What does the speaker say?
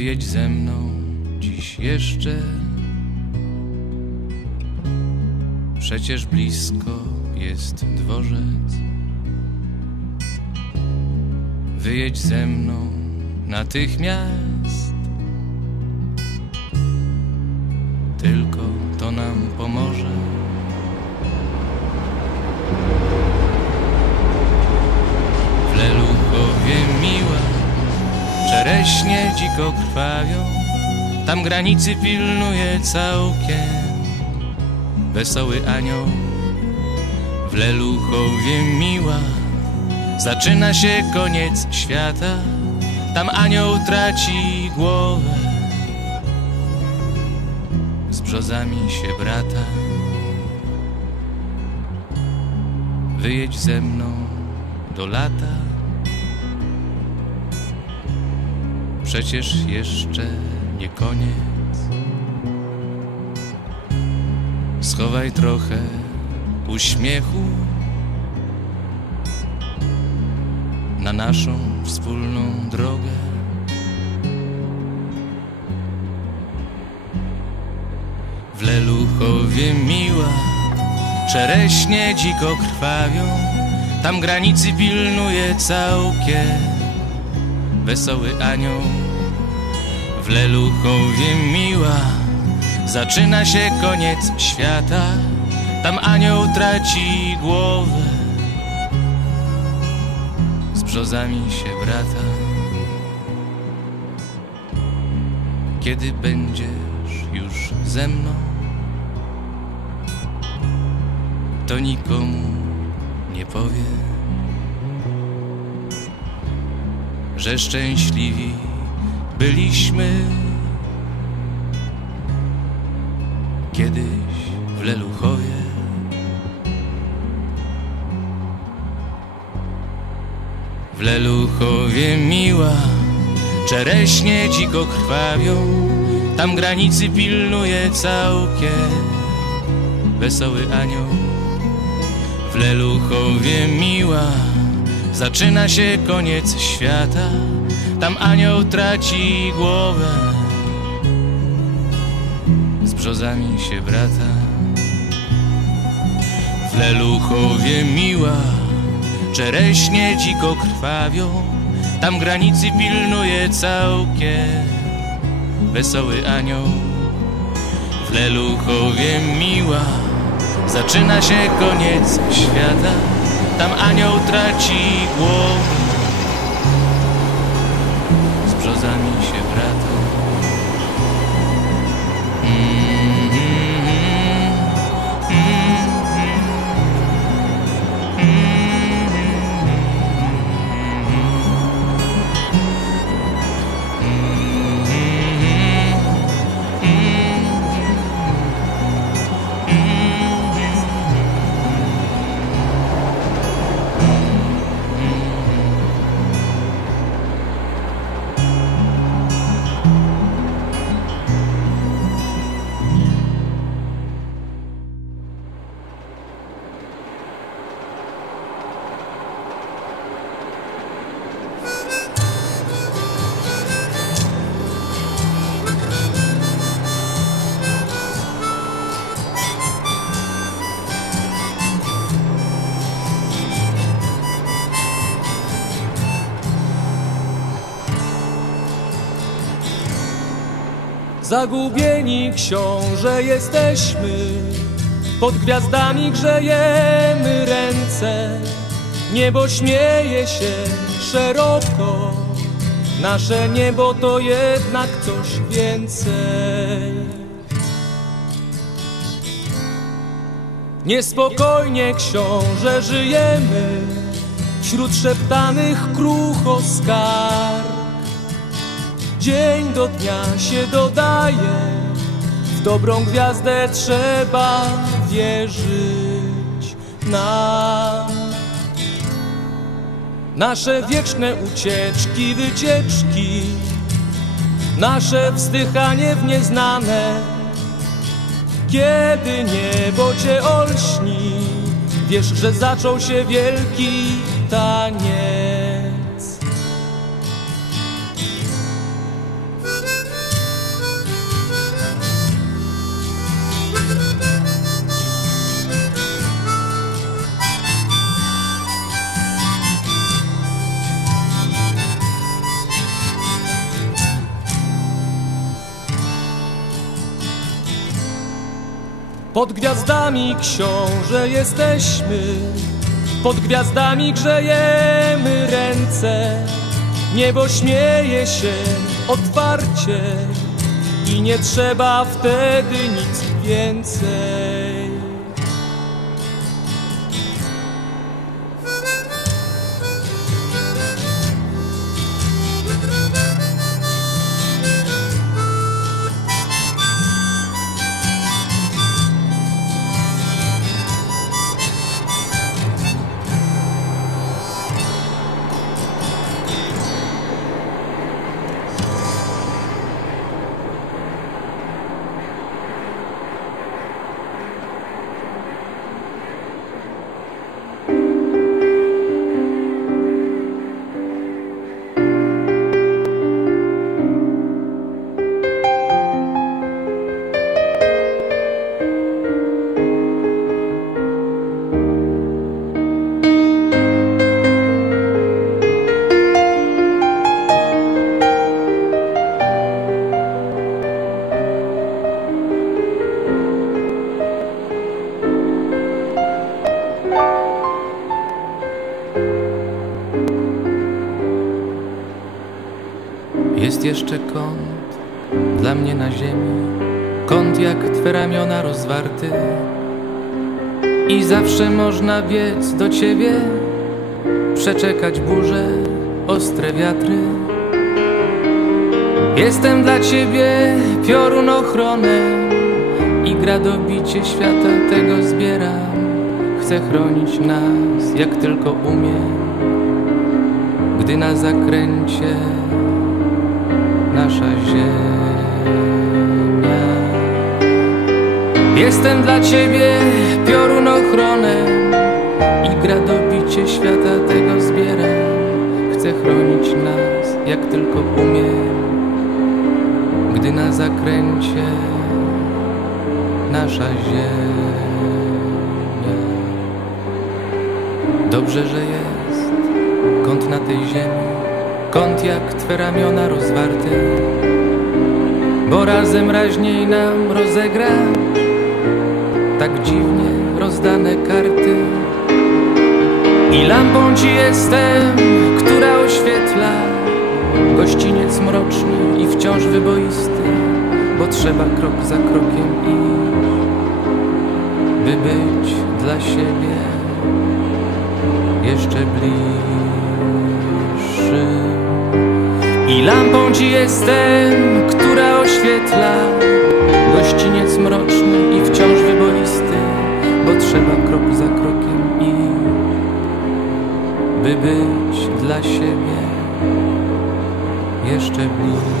Wyjedź ze mną dziś jeszcze. Przecież blisko jest dworzec. Wyjedź ze mną natychmiast. Tylko czereśnie dziko krwawią, tam granicy pilnuje całkiem wesoły anioł. W Leluchowie miła, zaczyna się koniec świata, tam anioł traci głowę, z brzozami się brata. Wyjedź ze mną do lata. Przecież jeszcze nie koniec. Schowaj trochę uśmiechu na naszą wspólną drogę. W Leluchowie miła, czereśnie dziko krwawią, tam granicy pilnuje całkiem wesoły anioł. W Leluchowie miła, zaczyna się koniec świata, tam anioł traci głowę, z brzozami się brata. Kiedy będziesz już ze mną, to nikomu nie powiem, że szczęśliwi byliśmy kiedyś w Leluchowie. W Leluchowie miła, czereśnie dziko krwawią, tam granicy pilnuje całkiem wesoły anioł. W Leluchowie miła, zaczyna się koniec świata, tam anioł traci głowę, z brzozami się brata. W Leluchowie miła, czereśnie dziko krwawią, tam granicy pilnuje całkiem. Wesoły anioł. W Leluchowie miła, zaczyna się koniec świata, tam anioł traci głowę, z brzozami się brata. Zagubieni książę jesteśmy, pod gwiazdami grzejemy ręce. Niebo śmieje się szeroko, nasze niebo to jednak coś więcej. Niespokojnie książę żyjemy, wśród szeptanych krucho skarg. Dzień do dnia się dodaje, w dobrą gwiazdę trzeba wierzyć nam. Nasze wieczne ucieczki, wycieczki, nasze wzdychanie w nieznane. Kiedy niebo cię olśni, wiesz, że zaczął się wielki taniec. Pod gwiazdami książę jesteśmy, pod gwiazdami grzejemy ręce. Niebo śmieje się otwarcie i nie trzeba wtedy nic więcej. Jest jeszcze kąt dla mnie na ziemi, kąt jak twe ramiona rozwarty. I zawsze można biec do ciebie, przeczekać burze, ostre wiatry. Jestem dla ciebie piorunochronem i gradobicie świata tego zbieram. Chcę chronić nas jak tylko umiem, gdy na zakręcie nasza ziemia. Jestem dla ciebie piorunochronem i gradobicie świata tego zbieram. Chcę chronić nas jak tylko umiem, gdy na zakręcie nasza ziemia. Dobrze, że jest kąt na tej ziemi, kąt jak twe ramiona rozwarty, bo razem raźniej nam rozegra tak dziwnie rozdane karty. I lampą ci jestem, która oświetla gościniec mroczny i wciąż wyboisty, bo trzeba krok za krokiem iść, by być dla siebie jeszcze bliższym. Lampą ci jestem, która oświetla Gościniec mroczny i wciąż wyboisty Bo trzeba krok za krokiem i By być dla siebie jeszcze bliżej.